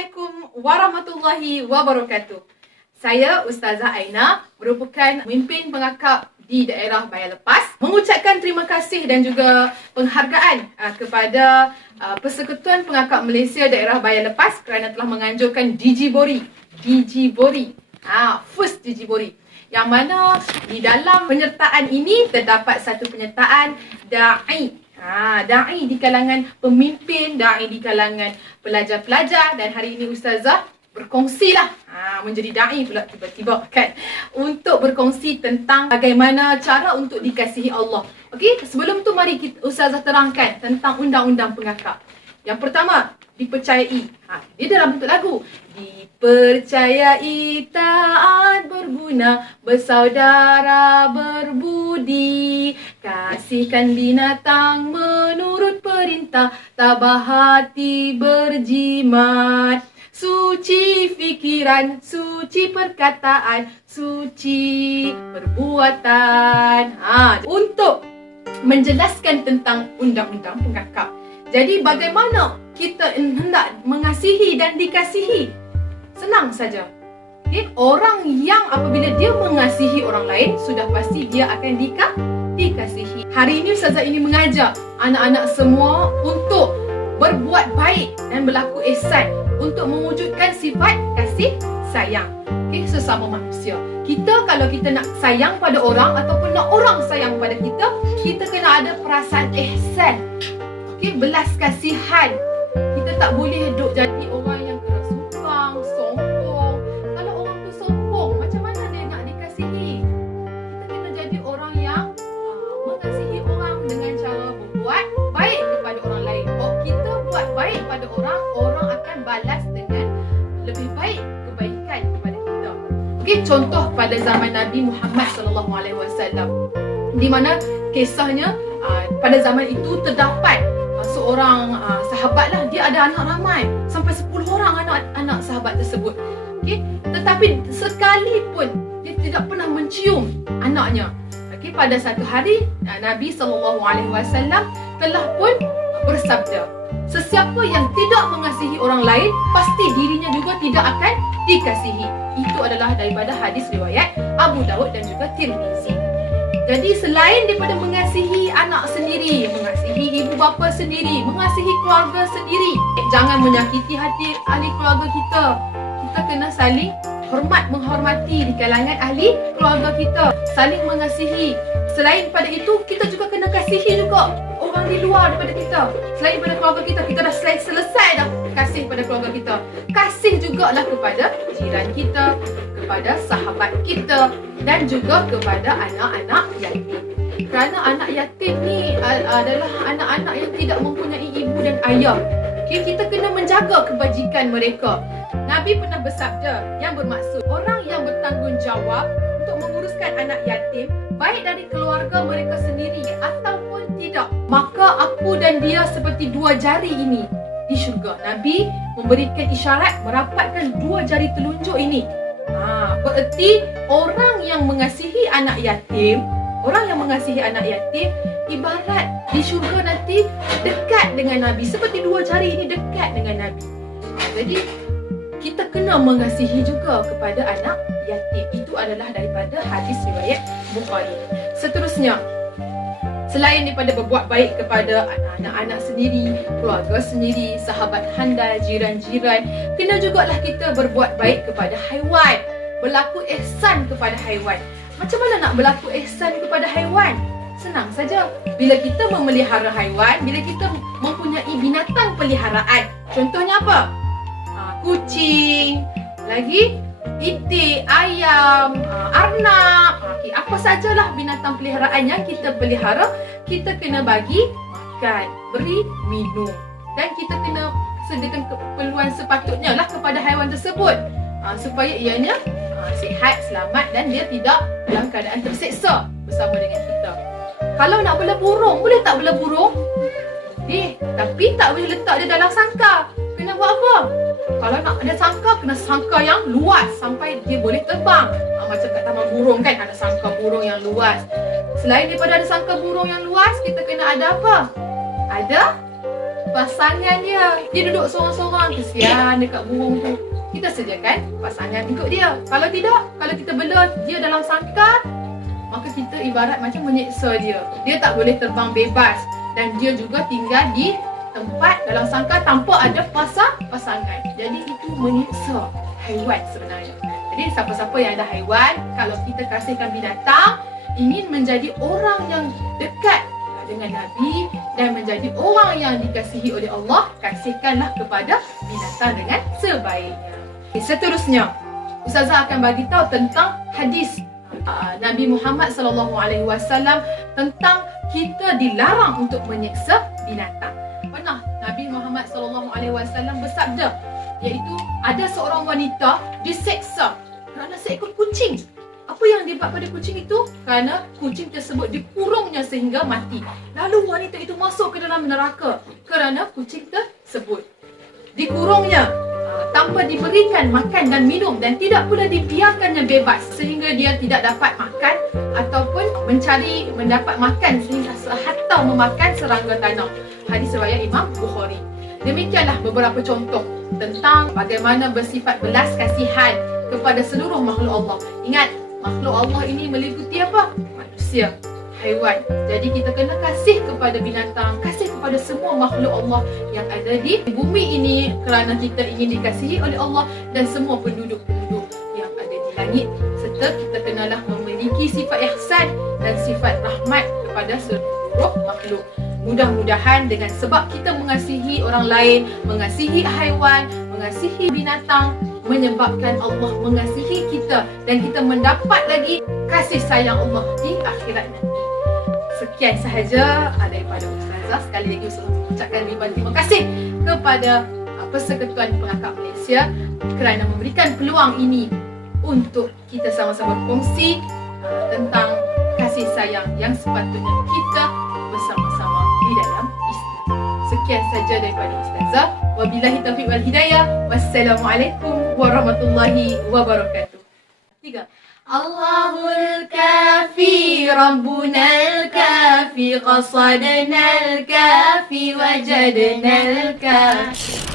Assalamualaikum warahmatullahi wabarakatuh. Saya Ustazah Aina, merupakan pemimpin pengakap di daerah Bayan Lepas. Mengucapkan terima kasih dan juga penghargaan kepada Persekutuan Pengakap Malaysia daerah Bayan Lepas kerana telah menganjurkan Digibori. First Digibori. Yang mana di dalam penyertaan ini terdapat satu penyertaan da'i. Da'i di kalangan pemimpin, da'i di kalangan pelajar-pelajar, dan hari ini Ustazah berkongsilah menjadi da'i pula tiba-tiba kan, untuk berkongsi tentang bagaimana cara untuk dikasihi Allah. Okey, sebelum tu mari Ustazah terangkan tentang undang-undang pengakap. Yang pertama, dipercayai. Dia dalam bentuk lagu. Dipercayai taat berguna, bersaudara berbudi, kasihkan binatang menurut perintah, tabah hati berjimat, suci fikiran, suci perkataan, suci perbuatan. Untuk menjelaskan tentang undang-undang pengakap. Jadi bagaimana kita hendak mengasihi dan dikasihi? Senang saja. Okay? Orang yang apabila dia mengasihi orang lain, sudah pasti dia akan dikasihi. Hari ini Ustazah ini mengajak anak-anak semua untuk berbuat baik dan berlaku ihsan untuk mewujudkan sifat kasih sayang. Okay? Sesama manusia. Kita kalau kita nak sayang pada orang ataupun nak orang sayang pada kita, kita kena ada perasaan ihsan. Okay, belas kasihan. Kita tak boleh duk jadi orang yang kerasukan, sombong. Kalau orang tu sombong, macam mana dia nak dikasihi? Kita kena jadi orang yang mengasihi orang dengan cara berbuat baik kepada orang lain. Kita buat baik pada orang, orang akan balas dengan lebih baik kebaikan kepada kita. Okay, contoh pada zaman Nabi Muhammad SAW, di mana kisahnya pada zaman itu terdapat seorang sahabat lah, dia ada anak ramai, sampai 10 orang anak sahabat tersebut. Okay? Tetapi sekalipun dia tidak pernah mencium anaknya. Okay? Pada satu hari Nabi SAW telah pun bersabda, sesiapa yang tidak mengasihi orang lain, pasti dirinya juga tidak akan dikasihi. Itu adalah daripada hadis riwayat Abu Daud dan juga Tirmizi. Jadi selain daripada mengasihi anak sendiri, mengasihi ibu bapa sendiri, mengasihi keluarga sendiri, jangan menyakiti hati ahli keluarga kita. Kita kena saling menghormati di kalangan ahli keluarga kita, saling mengasihi. Selain daripada itu, kita juga kena kasihi juga orang di luar daripada kita. Selain daripada keluarga kita, kita dah selesai dah kasih pada keluarga kita. Kasih jugalah kepada jiran kita, kepada sahabat kita, dan juga kepada anak-anak yatim. Kerana anak yatim ni adalah anak-anak yang tidak mempunyai ibu dan ayah. Okay, kita kena menjaga kebajikan mereka. Nabi pernah bersabda yang bermaksud, orang yang bertanggungjawab untuk menguruskan anak yatim, baik dari keluarga mereka sendiri ataupun tidak, maka aku dan dia seperti dua jari ini di syurga. Nabi memberikan isyarat merapatkan dua jari telunjuk ini. Bererti orang yang mengasihi anak yatim, ibarat di syurga nanti dekat dengan Nabi, seperti dua jari ini dekat dengan Nabi. Jadi kita kena mengasihi juga kepada anak yatim. Itu adalah daripada hadis riwayat Bukhari. Seterusnya, selain daripada berbuat baik kepada anak-anak sendiri, keluarga sendiri, sahabat handal, jiran-jiran, kena jugalah kita berbuat baik kepada haiwan, berlaku ihsan kepada haiwan. Macam mana nak berlaku ihsan kepada haiwan? Senang saja. Bila kita memelihara haiwan, bila kita mempunyai binatang peliharaan, contohnya apa? Kucing, lagi itik, ayam, arnab, apa sajalah binatang peliharaan yang kita pelihara, kita kena bagi makan, beri minum, dan kita kena sediakan keperluan sepatutnya lah kepada haiwan tersebut, supaya ianya sihat, selamat, dan dia tidak dalam keadaan terseksa bersama dengan kita. Kalau nak bela burung, boleh tak bela burung? Tapi tak boleh letak dia dalam sangkar. Kena buat apa? Kalau nak ada sangkar, kena sangkar yang luas sampai dia boleh terbang. Macam kat taman burung kan, ada sangkar burung yang luas. Selain daripada ada sangkar burung yang luas, kita kena ada apa? Ada pasangan dia. Dia duduk sorang-sorang, kesian dekat burung tu. Kita sediakan pasangan ikut dia. Kalau tidak, kalau kita bela dia dalam sangkar, maka kita ibarat macam menyeksa dia. Dia tak boleh terbang bebas dan dia juga tinggal di tempat dalam sangkar tanpa ada pasangan. Jadi itu menyeksa haiwan sebenarnya. Jadi siapa-siapa yang ada haiwan, kalau kita kasihkan binatang, ingin menjadi orang yang dekat dengan Nabi dan menjadi orang yang dikasihi oleh Allah, kasihkanlah kepada binatang dengan sebaiknya. Seterusnya, Ustazah akan bagi tahu tentang hadis Nabi Muhammad SAW tentang kita dilarang untuk menyeksa binatang. Pernah Nabi Muhammad SAW bersabda, iaitu ada seorang wanita diseksa kerana seekor kucing. Apa yang dibuat pada kucing itu? Kerana kucing tersebut dikurungnya sehingga mati. Lalu wanita itu masuk ke dalam neraka kerana kucing tersebut dikurungnya tanpa diberikan makan dan minum, dan tidak pula dibiarkannya bebas sehingga dia tidak dapat makan ataupun mendapat makan sehingga atau memakan serangga tanah. Hadis riwayat Imam Bukhari. Demikianlah beberapa contoh tentang bagaimana bersifat belas kasihan kepada seluruh makhluk Allah. Ingat, makhluk Allah ini meliputi apa? Manusia, haiwan. Jadi kita kena kasih kepada binatang, kasih kepada semua makhluk Allah yang ada di bumi ini kerana kita ingin dikasihi oleh Allah dan semua penduduk-penduduk yang ada di langit. Serta kita kenalah memiliki sifat ihsan dan sifat rahmat kepada seluruh makhluk. Mudah-mudahan dengan sebab kita mengasihi orang lain, mengasihi haiwan, mengasihi binatang, menyebabkan Allah mengasihi kita dan kita mendapat lagi kasih sayang Allah di akhirat nanti. Sekian sahaja daripada Ustazah. Sekali lagi Ustazah mengucapkan ribuan terima kasih kepada Persekutuan Pengakap Malaysia kerana memberikan peluang ini untuk kita sama-sama berkongsi tentang kasih sayang yang sepatutnya kita bersama-sama di dalam Islam. Sekian saja daripada Ustazah. Wabillahi taufiq wal hidayah. Wassalamualaikum warahmatullahi wabarakatuh. 3. Allahul kafi Rabbunal kafi qasadnal kafi wajadnal kafi.